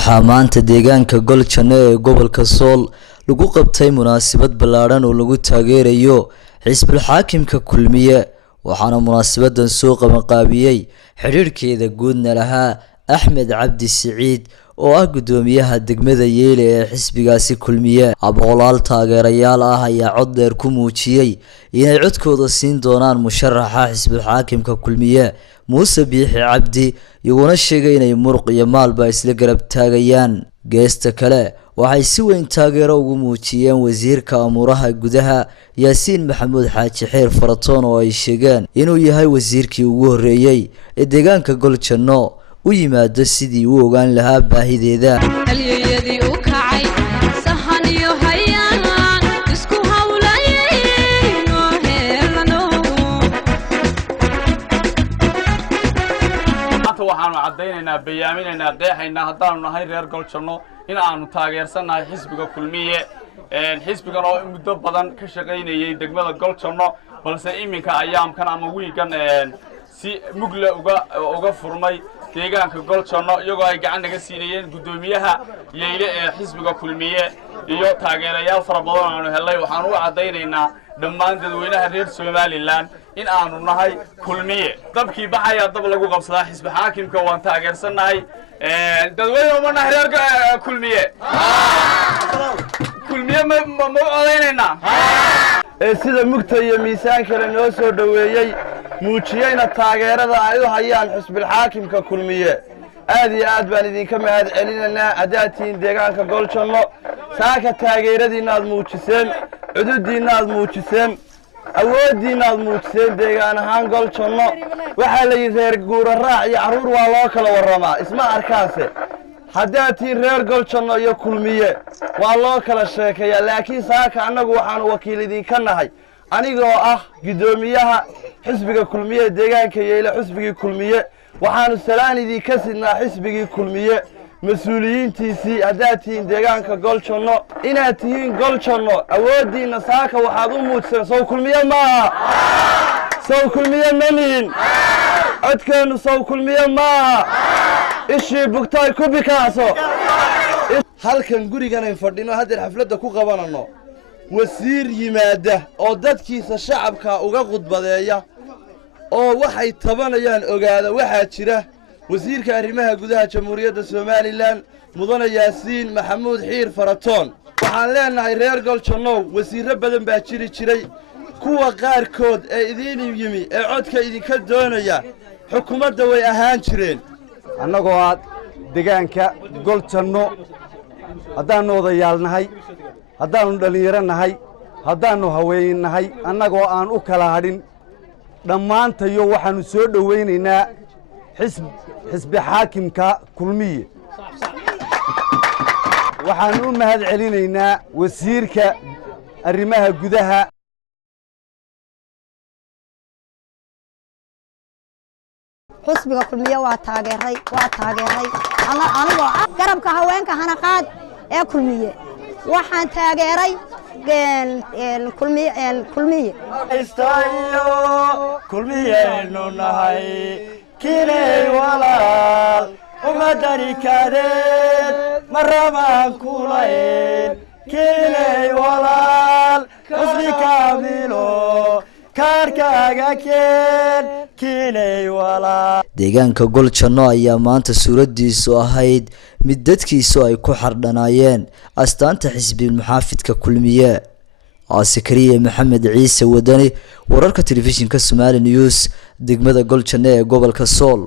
waxaa maanta deegaanka Golchane ee gobolka Sool lagu qabtay munaasabad ballaaran oo lagu taageerayo xisbiga xaakimka kulmiye waxaana munaasabadan soo qabanqaabiyay xiriirkeeda guudna lahaa Axmed Cabdi Saciid oo ah gudoomiyaha degmada Yeele ee xisbigaasi kulmiye aboolaal taageerayaal ah ayaa cod dheer ku muujiyay inay codkooda siin doonaan musharaxa xisbiga xaakimka kulmiye Muuse Biixi Cabdi iyaguna sheegay inay muruq iyo maalba isla garab taagayaan geesta kale waxay si weyn taageero ugu muujiyeen wasiirka amuraha gudaha Yaasiin Maxamuud Xaaji Xeer Faratoon oo ay sheegeen inuu yahay wasiirkii ugu horeeyay ee deegaanka Golchane u yimaado sidii uu ogaan lahaa baahideeda waxaanu cadeynaynaa bayaaminaynaa qeexaynaa haddaanu nahay reer Golchane in aanu taageersanahay xisbiga kulmiye xisbigan oo muddo badan ka shaqeynayay degmada Golchane balse iminka ayaamkan ama wiigan si mugle uga furmay deegaanka Golchane iyagoo ay gacan naga siinayeen gudoomiyaha Yeele ee xisbiga kulmiye iyo taageerayaal fara badan oo aanu helay waxaan u cadeynaynaa dhammaan dadweynaha reer Somaliland in aanu nahay kulmiye dabkii baxaya dab lagu qabsadaa xisbi xaakimka waan taageersanahay dadweynaha ma nahay reer kulmiye kulmiye ma odaynayna sida mugta iyo miisaan kale noo soo dhaweeyay muujiyayna taageerada ay u hayaan xisbi xaakimka kulmiye aad iyo aad baan idinka mahad celinaynaa adaatiin deegaanka Golchane saaka taageeradiina aad muujiseen cududiina aad muujiseen awoodiina aad muujiseen deegaan ahaan Golchane waxa la reer guura raac iyo caruur waa loo kala waramaa isma arkaase hadaatiin reer Golchane iyo kulmiye waa loo kala sheekaya laakiin saaka anagu waxaan wakiil idinka nahay anigoo ah gudoomiyaha xisbiga kulmiye deegaanka Yeele xisbigii kulmiye waxaanu salaan idinka sidnaa xisbigii kulmiye mas'uuliyiintiisii hadaatiin deegaanka Golchane inaad tihiin Golchane awoodiina saaka waxaad u muujiseen soo kulmiye maaha soo kulmiye maniin codkeenu soo kulmiye maaha ishii bugtay ku bikaaso halkan gurigan ay fadhino hadda xafladda ku qabanano wasiir yimaada oo dadkiisa shacabka uga qudbadeeya oo waxay tabanayaan ogaada waxa jira wasiirka arrimaha gudaha Jamhuuriyadda Somaliland mudane Yaasiin Maxamuud Xeer Faratoon waxaan leenahay reer Golchane wasiirro badan baa jiray kuwa qaarkood ee idin yimi ee codka idinka doonaya xukuumadda way ahaan jireen annagoo deegaanka Golchane haddaanu odayaalnahay haddaanu dhalinyaro nahay haddaanu haweennahay annagoo aan u kala hadhin dhammaantayo waxaanu soo dhaweynaynaa xisbi xaakimka kulmiye waxaanu u mahad celinaynaa wasiirka arrimaha gudaha xisbiga kulmiye waa taageeray anigoo garabka haweenka hanaqaad ee kulmiye waxaan taageeray kulmiye istayo kulmiyeenu nahay kinay walaal uma dari kareen maramaan kulayn kinay walaal qasri kaamilo kaarkaaga keen kinay walaal deegaanka Golchane ayaa maanta suuradiisu ahayd mid dadkiisu ay ku xardhanaayeen astaanta xisbiga muxaafidka kulmiye Askariye Maxamed Ciise Wadani wararka telefishinka Somali News degmada Golchane ee gobolka Sool.